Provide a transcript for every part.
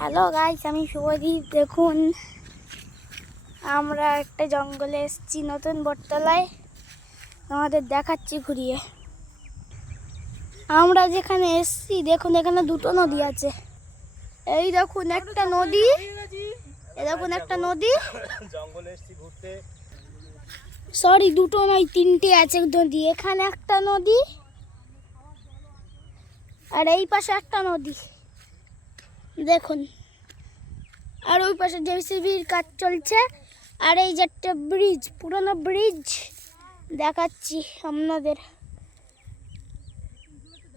Hello guys, আমি শুভদীপ। দেখুন, আমরা একটা জঙ্গলে এসেছি নতুন বটতলায়। আমাদের দেখাচ্ছি ঘুরিয়ে। আমরা যেখানে এসেছি দেখুন, এখানে দুটো নদী আছে। এই দেখুন একটা নদী, এই দেখুন একটা নদী। জঙ্গলে এসেছি ঘুরতে। সরি, দুটো নয়, তিনটে আছে নদী। এখানে একটা নদী আর এই পাশে একটা নদী দেখুন। আর ওই পাশে জেসিবির কাজ চলছে। আর এই যে একটা ব্রিজ, পুরনো ব্রিজ দেখাচ্ছি আপনাদের।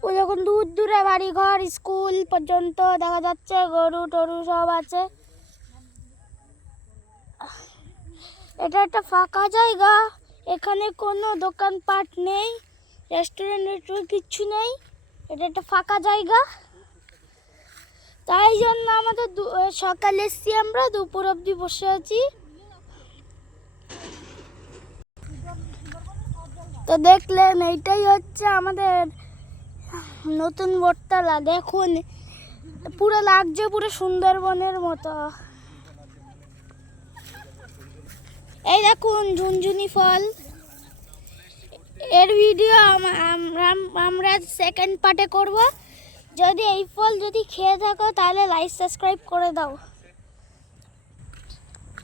ওই যখন দূর দূরে বাড়ি ঘর, স্কুল পর্যন্ত দেখা যাচ্ছে, গরু টরু সব আছে। এটা একটা ফাঁকা জায়গা, এখানে কোনো দোকানপাট নেই, রেস্টুরেন্ট কিচ্ছু নেই। এটা একটা ফাঁকা জায়গা, তাই জন্য আমাদের সকালে এসছি, আমরা দুপুর অবধি বসে আছি। তো দেখলেন, এইটাই হচ্ছে আমাদের নতুন বটতলা। দেখুন, পুরো লাগছে পুরো সুন্দরবনের মতো। এই দেখুন ঝুনঝুনি ফল। এর ভিডিও আমরা সেকেন্ড পার্টে করব। যদি এই ফল যদি খেয়ে থাকো তাহলে লাইক সাবস্ক্রাইব করে দাও।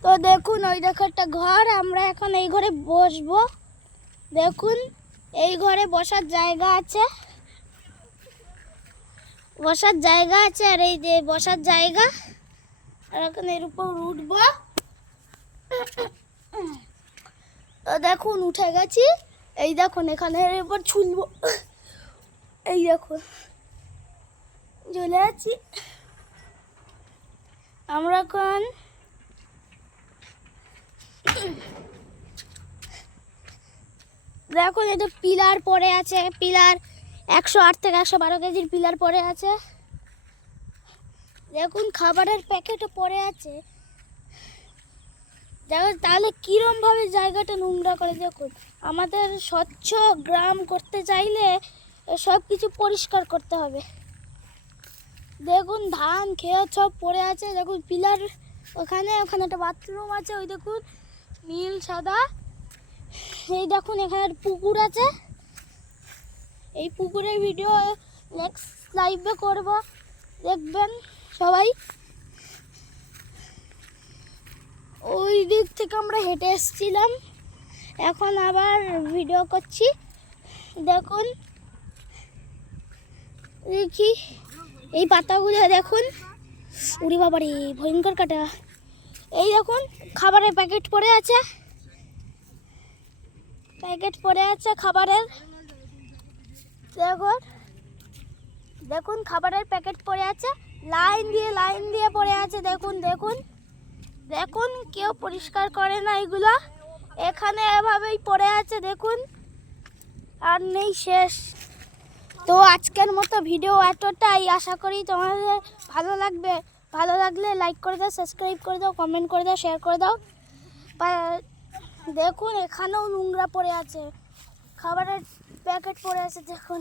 তো দেখুন, ওই দেখো একটা ঘর, আমরা এখন এই ঘরে বসবো। দেখুন, এই ঘরে বসার জায়গা আছে, বসার জায়গা আছে। আর এই যে বসার জায়গা, আর এখন এর উপর উঠবো। তো দেখুন, উঠে গেছি। এই দেখুন, এখানে এর উপর ছুলবো। এই দেখুন, চলে আছি আমরা এখন। দেখুন, এই যে পিলার পড়ে আছে, পিলার 108 থেকে 112 কেজির পিলার পড়ে আছে। দেখুন, খাবারের প্যাকেটও পড়ে আছে। দেখুন, তাহলে কীরমভাবে জায়গাটা নোংরা করে। দেখুন, আমাদের স্বচ্ছ গ্রাম করতে চাইলে সব কিছু পরিষ্কার করতে হবে। দেখুন, ধান খেয়ে সব পড়ে আছে। দেখুন, পিলার ওখানে একটা বাথরুম আছে, ওই দেখুন নীল সাদা। এই দেখুন, এখানে পুকুর আছে। এই পুকুরের ভিডিও নেক্সট লাইভে করব, দেখবেন সবাই। ওই দিক থেকে আমরা হেঁটে এসেছিলাম, এখন আবার ভিডিও করছি। দেখুন, দেখি এই পাতাগুলো দেখুন, উড়ি বাবারে ভয়ঙ্কর কাটা। এই দেখুন, খাবারের প্যাকেট পড়ে আছে, প্যাকেট পড়ে আছে খাবারের। দেখুন, দেখুন খাবারের প্যাকেট পড়ে আছে, লাইন দিয়ে পড়ে আছে। দেখুন দেখুন দেখুন, কেউ পরিষ্কার করে না এগুলো, এখানে এভাবেই পড়ে আছে। দেখুন, আর নেই শেষ। তো আজকের মতো ভিডিও এতটাই, আশা করি তোমাদের ভালো লাগবে। ভালো লাগলে লাইক করে দাও, সাবস্ক্রাইব করে দাও, কমেন্ট করে দাও, শেয়ার করে দাও। দেখুন, এখানেও নোংরা পড়ে আছে, খাবারের প্যাকেট পড়ে আছে। দেখুন।